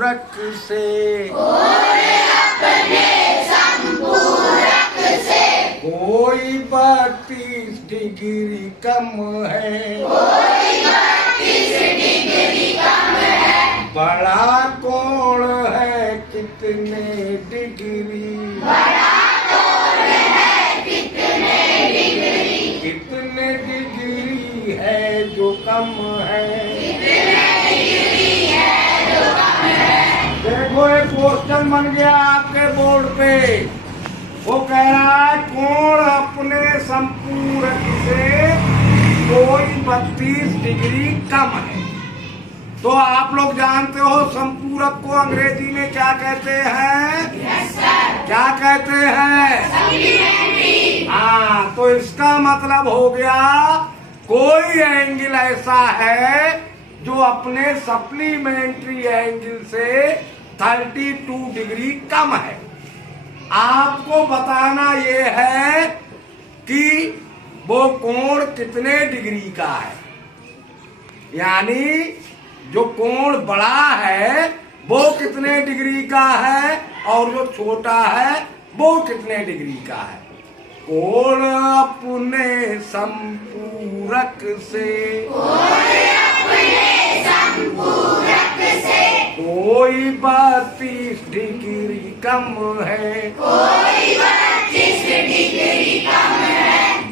संपूरक से, कोई 32 डिग्री कम है, बड़ा कोण है कितने डिग्री, कितने डिग्री है जो कम है। देखो एक क्वेश्चन बन गया आपके बोर्ड पे, वो कह रहा है कोण अपने संपूरक से कोई 32 डिग्री कम है। तो आप लोग जानते हो संपूरक को अंग्रेजी में क्या कहते हैं? क्या कहते हैं? हाँ, तो इसका मतलब हो गया कोई एंगल ऐसा है जो अपने सप्लीमेंट्री एंगल से 32 डिग्री कम है। आपको बताना ये है कि वो कोण कितने डिग्री का है, यानी जो कोण बड़ा है वो कितने डिग्री का है और जो छोटा है वो कितने डिग्री का है। कोण अपने संपूरक से, कोई 32 डिग्री कम है,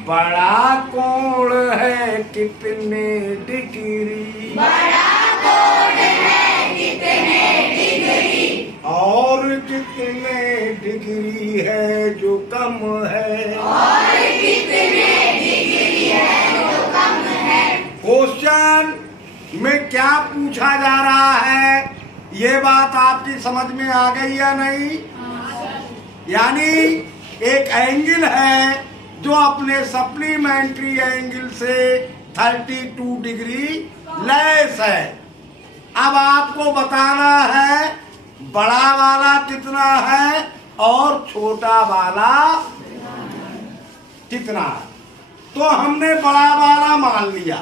बड़ा कोण है कितने डिग्री, और कितने डिग्री है जो कम है। क्वेश्चन में क्या पूछा जा रहा है, ये बात आपकी समझ में आ गई या नहीं? यानी एक एंगल है जो अपने सप्लीमेंट्री एंगल से 32 डिग्री लेस है। अब आपको बताना है बड़ा वाला कितना है और छोटा वाला कितना है। तो हमने बड़ा वाला मान लिया,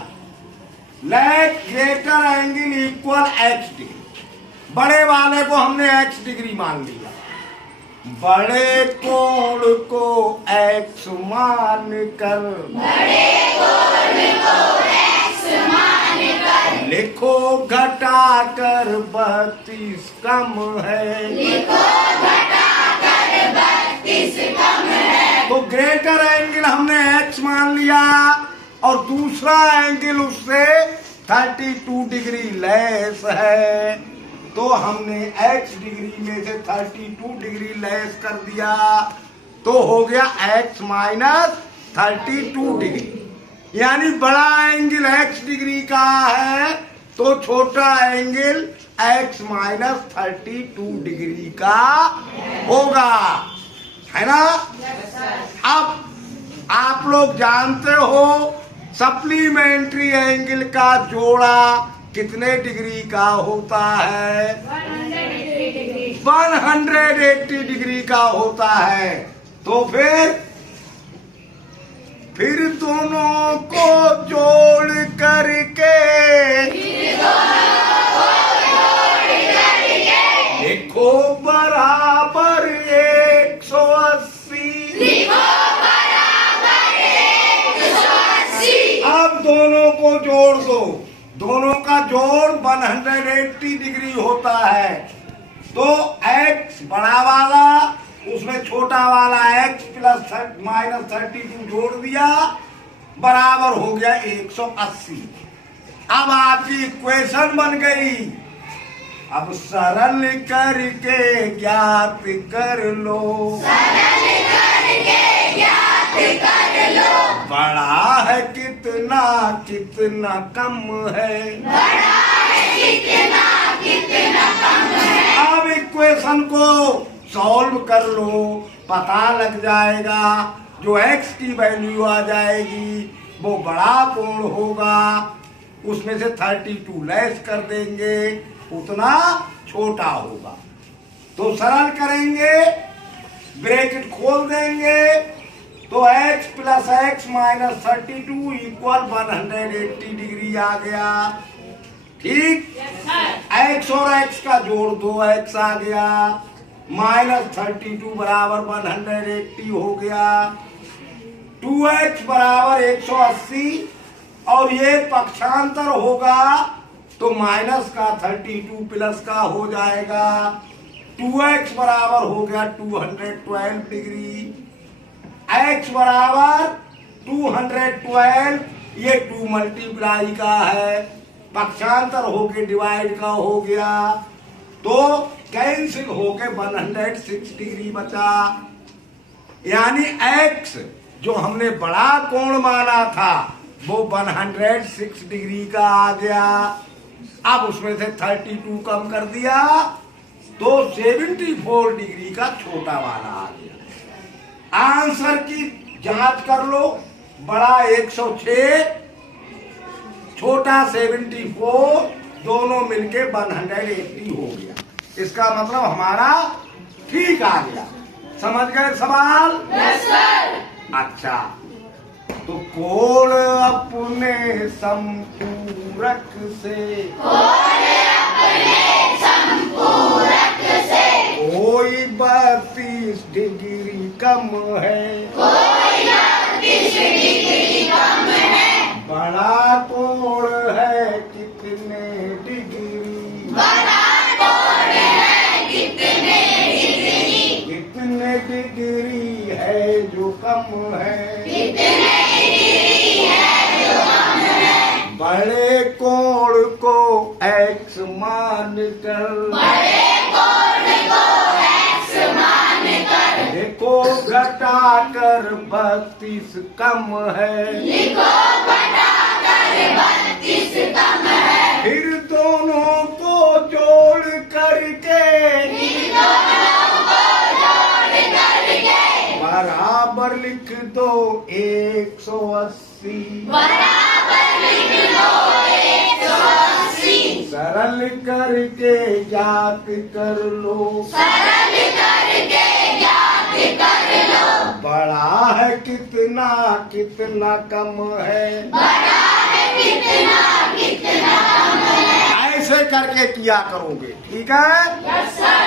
let greater angle equal x degree. बड़े वाले को हमने x डिग्री मान लिया। बड़े कोण को x मान कर, लिखो घटा कर 32 कम है, तो ग्रेटर एंगल हमने x मान लिया और दूसरा एंगल उससे 32 डिग्री लेस है, तो हमने x डिग्री में से 32 डिग्री लेस कर दिया, तो हो गया x माइनस 32 डिग्री। यानी बड़ा एंगल x डिग्री का है तो छोटा एंगल x माइनस 32 डिग्री का होगा, है ना? अब आप लोग जानते हो सप्लीमेंट्री एंगल का जोड़ा कितने डिग्री का होता है? 180 डिग्री का होता है। तो फिर दोनों को जोड़ करके लिखो बराबर 180। अब दोनों को जोड़ दो, दोनों का जोड़ 180 डिग्री होता है। तो x बड़ा वाला उसमें छोटा वाला x प्लस माइनस 32 जोड़ दिया, बराबर हो गया 180। अब आपकी इक्वेशन बन गई। अब सरल करके ज्ञात कर लो, बड़ा है कितना कितना कम है, अब इक्वेशन को सॉल्व कर लो, पता लग जाएगा। जो x की वैल्यू आ जाएगी वो बड़ा कोण होगा, उसमें से 32 लेस कर देंगे, उतना छोटा होगा। तो सरल करेंगे, ब्रैकेट खोल देंगे, तो x plus x minus 32 equal 180 degree आ गया। ठीक। x और x का जोड़ दो, x आ गया, -32 बराबर 180 हो गया, 2x बराबर 180 और ये पक्षांतर होगा तो माइनस का 32 प्लस का हो जाएगा, 2x बराबर हो गया 212 डिग्री, x बराबर 212, ये 2 मल्टीप्लाई का है, पक्षांतर होके डिवाइड का हो गया तो कैंसिल होके 106 डिग्री बचा। यानी x जो हमने बड़ा कोण माना था वो 106 डिग्री का आ गया। अब उसमें से 32 कम कर दिया तो 74 डिग्री का छोटा वाला आ गया। आंसर की जांच कर लो, बड़ा 106, छोटा 74, दोनों मिलके 180 हो गया। इसका मतलब हमारा ठीक आ गया। समझ गए सवाल? Yes sir. अच्छा, तो कोण अपने संपूरक से कोई 32 डिग्री कम है, बड़ा कोण है कितने डिग्री, कितने डिग्री है जो कम है, बड़े कोण को x मान कर, देखो घटाकर 32 कम है, फिर दोनों को जोड़ करके बराबर लिख दो 180, सरल करके याद कर लो, बड़ा है कितना, कितना कम है, ऐसे करके किया करोगे। ठीक है? Yes sir.